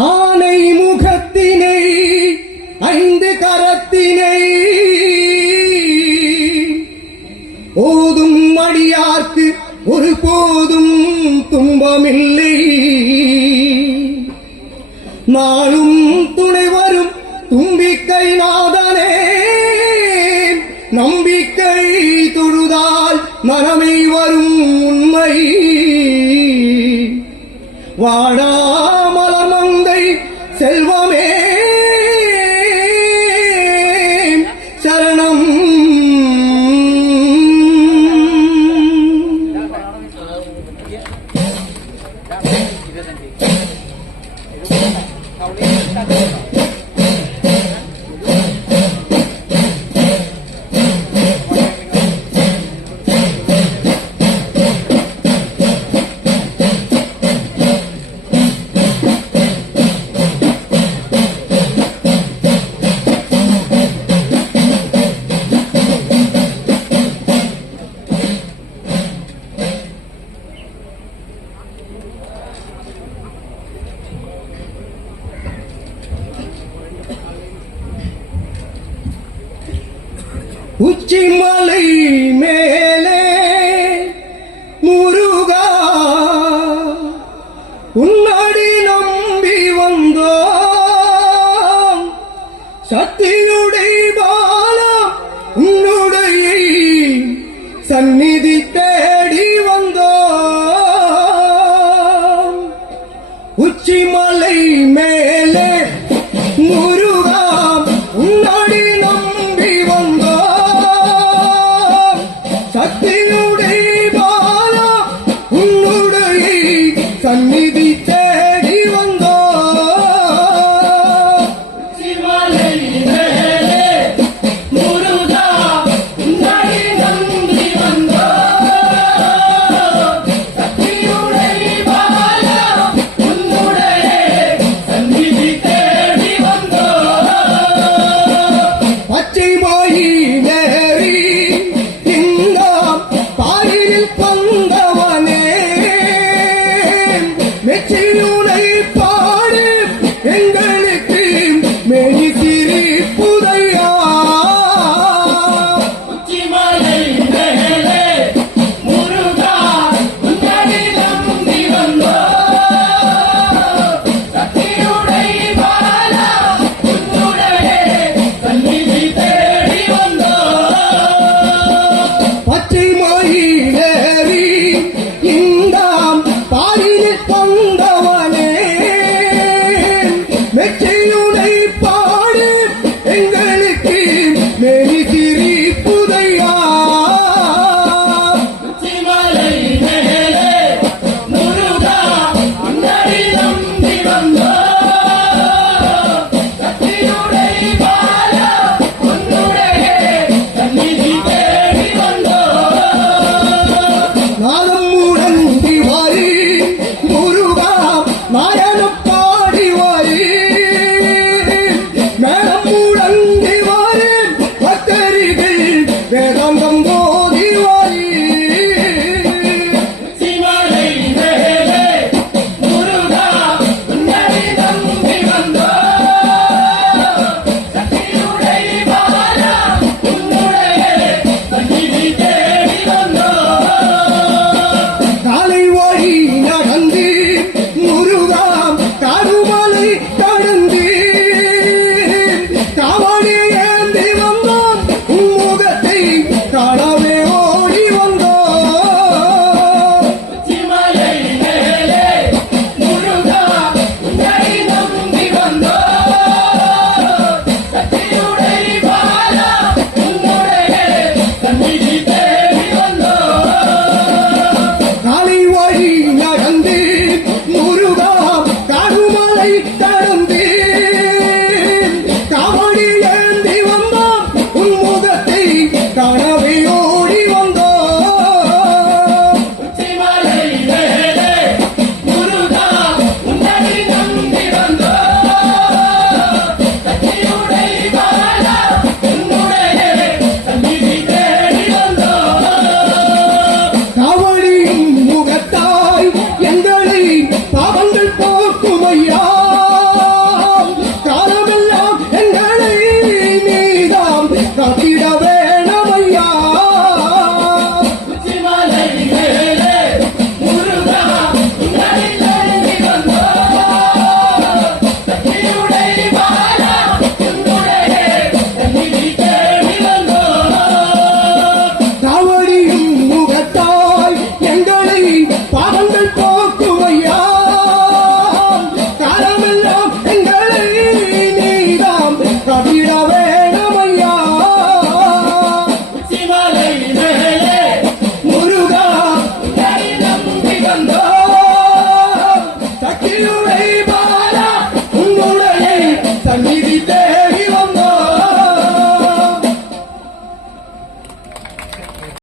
ஆனை முகத்தினை ஐந்து கரத்தினை ஓதும் அடியார்க்கு ஒரு போதும் துன்பமில்லை. நாளும் துணை வரும் தும்பிக்கை நாதனே, நம்பிக்கை தொழுதால் மனமை வரும் உண்மை. வாடாமலமங்கை செல்வமே சரணம். உச்சிமலை மேலே முருகா உன்னடி நம்பி வந்தோம். சக்தியுடைய பாலா உன்னுடைய சந்நிதி தேடி வந்தோம். உச்சிமலை மேலே முருகா உன்னடி நம்பி வந்தோம். சக்தியுடைய பாலா உன்னுடைய சந்நிதி தேடி வந்தோம். சிவலை மேலே முருகா உன்னை நம்பி வந்தோம். சக்தியுடைய பாலா உன்னுடைய சந்நிதி தேடி வந்தோம். பச்சை மாயி நேரி மெச்சியுனை பாடு எங்களுக்கு மெய் சிரிப்புதையா. உச்சிமலை மேலே முருகா உன்னை நம்பி வந்தோம். சக்தியுடைய பாலா உன்னுடைய சந்நிதி தேடி வந்தோம். பச்சை மாயி நேரி இந்தாம் பாரில் கொண்டவனே, மெச்சியுனை பாடு எங்களுக்கு மெய் சிரிப்புதையா. சிவலை மேலே முருகா உன்னை நம்பி வந்தோம். சக்தியுடைய பாலா உன்னுடைய சந்நிதி தேடி வந்தோம். நாதம் முழங்கி வாரி முருகா நாயனம் பாடி வாரி, மேலம் முழங்கி வாரி பக்தர்கள் வேதாந்தம் போதி வாரி. சிவலை மேலே முருகா உன்னை நம்பி வந்தோம். சக்தியுடைய பாலா உன்னுடைய சந்நிதி தேடி வந்தோம். காலை வழி நடந்து முருகா காடுமலை கடந்து காவடி ஏந்தி வந்தோம். முகத்தை காணவே ஓடி வந்தோம். சிவலை மேலே முருகா உன்னை நம்பி வந்தோம். சக்தியுடைய பாலா உன்னுடைய சந்நிதி தேடி வந்தோம். காலை வழி நடந்து முருகா காடுமலை